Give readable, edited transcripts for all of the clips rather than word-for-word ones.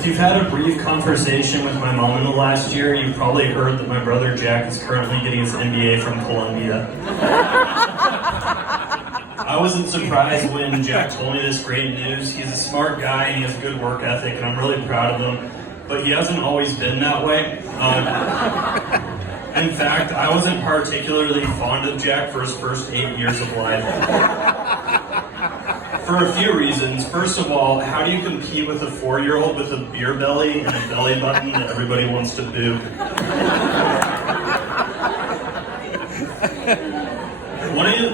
If you've had a brief conversation with my mom in the last year, you've probably heard that my brother Jack is currently getting his MBA from Columbia. I wasn't surprised when Jack told me this great news. He's a smart guy and he has a good work ethic, and I'm really proud of him, but he hasn't always been that way. In fact, I wasn't particularly fond of Jack for his first 8 years of life. For a few reasons. First of all, how do you compete with a 4-year-old with a beer belly and a belly button that everybody wants to boo?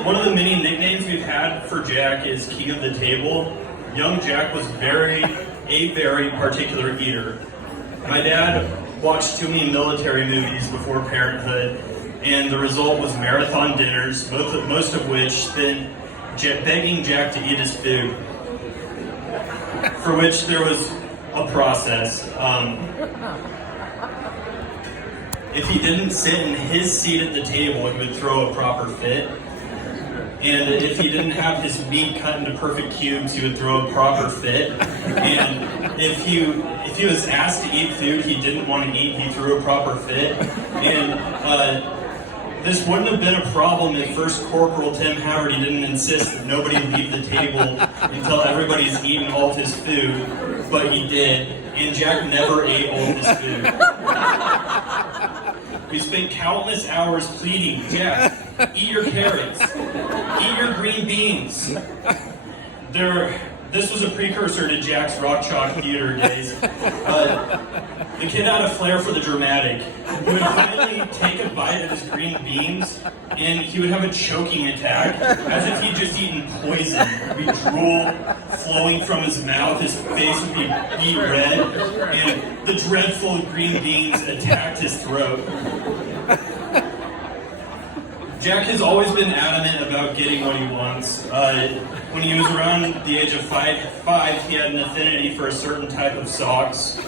One of the many nicknames we've had for Jack is King of the Table. Young Jack was a very particular eater. My dad watched too many military movies before parenthood, and the result was marathon dinners, most of which spent begging Jack to eat his food, for which there was a process. If he didn't sit in his seat at the table, he would throw a proper fit. And if he didn't have his meat cut into perfect cubes, he would throw a proper fit. And if he was asked to eat food he didn't want to eat, he threw a proper fit. And this wouldn't have been a problem if First Corporal Tim Haverty didn't insist that nobody leave the table until everybody's eaten all of his food, but he did, and Jack never ate all of his food. We spent countless hours pleading, Jack, eat your carrots, eat your green beans. This was a precursor to Jack's rock chalk theater days. The kid had a flair for the dramatic. He would finally take a bite of his green beans, and he would have a choking attack, as if he'd just eaten poison. There'd be drool flowing from his mouth, his face would be beet red, and the dreadful green beans attacked his throat. Jack has always been adamant about getting what he wants. When he was around the age of five, he had an affinity for a certain type of socks.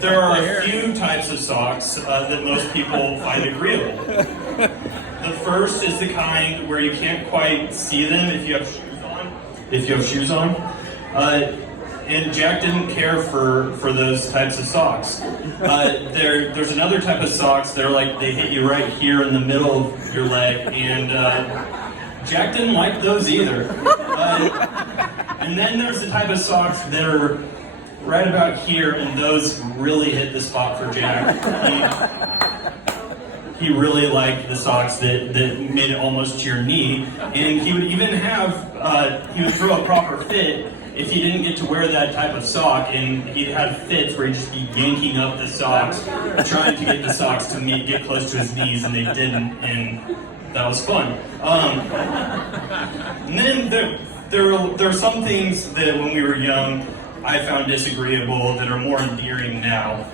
There are a few types of socks that most people find agreeable. The first is the kind where you can't quite see them if you have shoes on. And Jack didn't care for those types of socks. There's another type of socks that are like they hit you right here in the middle of your leg, and Jack didn't like those either. And then there's the type of socks that are right about here, and those really hit the spot for Jack. He really liked the socks that made it almost to your knee, and he would even he would throw a proper fit if he didn't get to wear that type of sock, and he'd have fits where he'd just be yanking up the socks, trying to get the socks to get close to his knees, and they didn't, and that was fun. And then there are some things that when we were young I found disagreeable that are more endearing now.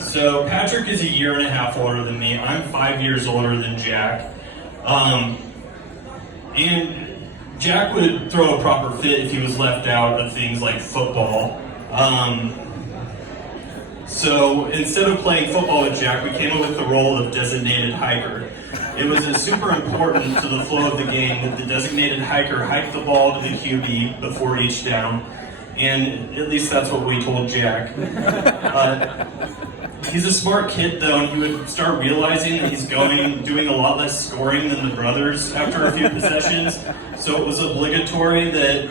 So Patrick is 1.5 years older than me. I'm 5 years older than Jack. And Jack would throw a proper fit if he was left out of things like football. So instead of playing football with Jack, we came up with the role of designated hiker. It was super important to the flow of the game that the designated hiker hike the ball to the QB before each down. And at least that's what we told Jack. He's a smart kid though, and he would start realizing that he's doing a lot less scoring than the brothers after a few possessions. So it was obligatory that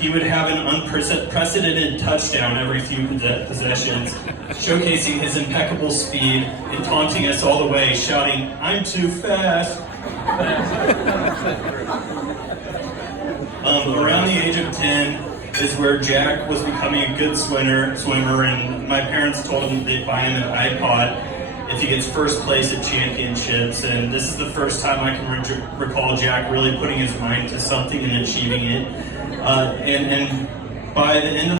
he would have an unprecedented touchdown every few possessions, showcasing his impeccable speed and taunting us all the way, shouting, "I'm too fast." Around the age of 10 is where Jack was becoming a good swimmer, and my parents told him they'd buy him an iPod if he gets first place at championships. And this is the first time I can recall Jack really putting his mind to something and achieving it. And by the end of